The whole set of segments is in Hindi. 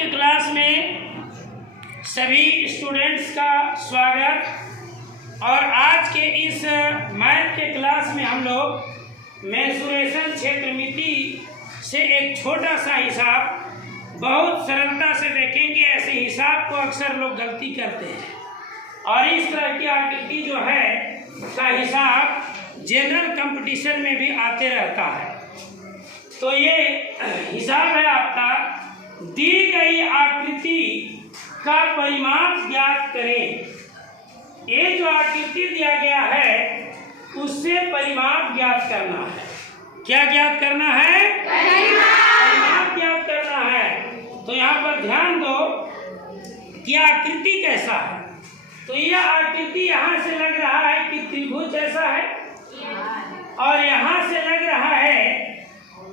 के क्लास में सभी स्टूडेंट्स का स्वागत। और आज के इस मैथ के क्लास में हम लोग मेंसुरेशन क्षेत्रमिति से एक छोटा सा हिसाब बहुत सरलता से देखेंगे। ऐसे हिसाब को अक्सर लोग गलती करते हैं और इस तरह की आकृति जो है का हिसाब जनरल कंपटीशन में भी आते रहता है। तो ये हिसाब है आपका, दी गई आकृति का परिमाप ज्ञात करें। ये जो आकृति दिया गया है उससे परिमाप ज्ञात करना है। क्या ज्ञात करना है? परिमाप ज्ञात करना है। तो यहाँ पर ध्यान दो कि आकृति कैसा है। तो यह आकृति यहाँ से लग रहा है कि त्रिभुज जैसा है और यहाँ से लग रहा है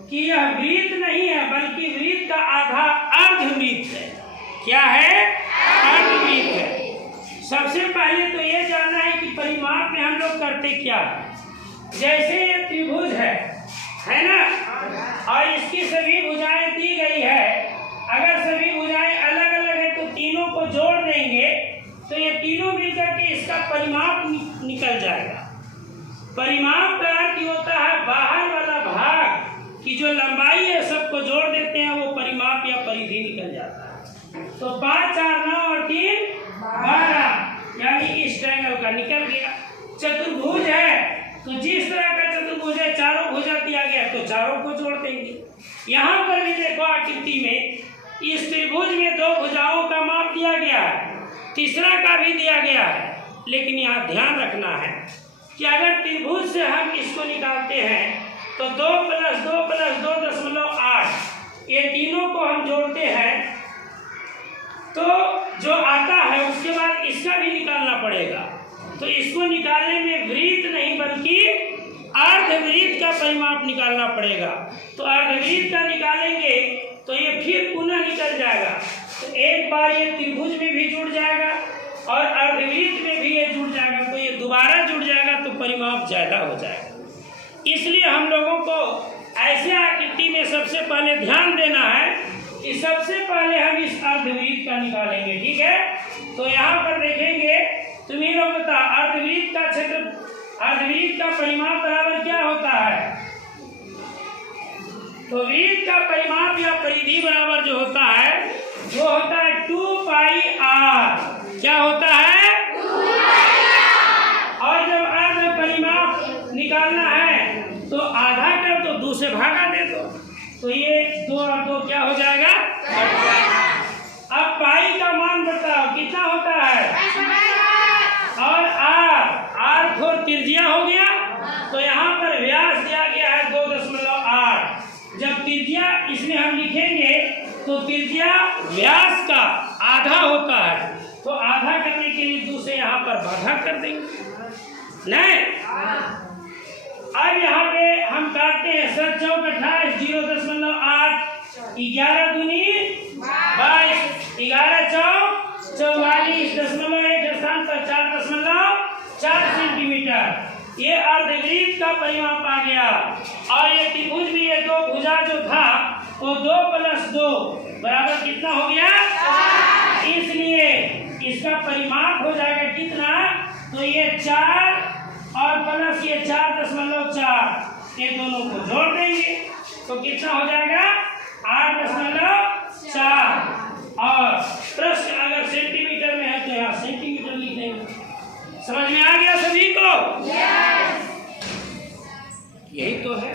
कि यह वृत्त नहीं है बल्कि वृत्त का आधा अर्धवृत्त है। क्या है? अर्धवृत्त है। सबसे पहले तो ये जानना है कि परिमाप में हम लोग करते क्या है। जैसे ये त्रिभुज है ना, और इसकी सभी भुजाएं दी गई है। अगर सभी भुजाएं अलग अलग है तो तीनों को जोड़ देंगे तो ये तीनों मिलकर के इसका परिमाप निकल जाएगा। परिमाप का अर्थ होता है बाहर वाला भाग की जो लंबाई है सबको जोड़ देते हैं, वो परिमाप या परिधि निकल जाता है। तो 5, 4, 9 और 3, 12 यानी इस ट्रायंगल का निकल गया। चतुर्भुज है तो जिस तरह का चतुर्भुज है चारों भुजा दिया गया तो चारों को जोड़ देंगे। यहाँ पर भी देखो आकृति में इस त्रिभुज में 2 भुजाओं का माप दिया गया है, तीसरा का भी दिया गया है। लेकिन यहाँ ध्यान रखना है कि अगर त्रिभुज से हम इसको निकालते हैं तो 2 + 2 + 2.8 ये तीनों को हम जोड़ते हैं तो जो आता है उसके बाद इसका भी निकालना पड़ेगा। तो इसको निकालने में वृत्त नहीं बल्कि अर्धवृत्त का परिमाप निकालना पड़ेगा। तो अर्धवृत्त का निकालेंगे तो ये फिर पुनः निकल जाएगा। तो एक बार ये त्रिभुज में भी जुड़ जाएगा और अर्धवृत्त में भी ये जुड़ जाएगा, तो ये दोबारा जुड़ जाएगा तो परिमाप ज़्यादा हो जाएगा। इसलिए हम लोगों को ऐसे आकृति में सबसे पहले ध्यान देना है कि सबसे पहले हम इस अर्धवृत्त का निकालेंगे। ठीक है, तो यहाँ पर देखेंगे, तुम्हें लोग बता अर्धवृत्त का क्षेत्र, अर्धवृत्त का परिमाप बराबर क्या होता है। तो वृत्त का परिमाप या परिधि बराबर जो होता है वो होता है 2πr। क्या होता है? 2πr। और जब अर्ध परिमाप निकालना है तो आधा कर दो, 2 से भागा दे दो, तो ये 2 और 2 क्या हो जाएगा? अब पाई का मान बताओ कितना होता है? और आर थोड़ त्रिज्या हो गया तो यहाँ पर व्यास दिया गया है 2.8। जब त्रिज्या इसमें हम लिखेंगे तो त्रिज्या व्यास का आधा होता है, तो आधा करने के लिए 2 से यहाँ पर बाधा कर देंगे। नहीं, अब यहाँ पे हम काटते हैं 7 चौक 28, 0.8, 11 दूनी 22, 11 चौक 44, 1 स्थान पर 4.4 सेंटीमीटर। ये अर्धवृत्त का परिमाप आ गया। और ये त्रिभुज में ये 2 भुजा जो था वो 2 + 2 बराबर कितना हो गया? इसलिए इसका परिमाप हो जाएगा कितना? तो ये 4 और प्लस ये 4.4, ये दोनों को जोड़ देंगे तो कितना हो जाएगा? 8.4। और प्रश्न अगर सेंटीमीटर में है तो यहाँ सेंटीमीटर लिख देंगे। समझ में आ गया सभी को? यही तो है।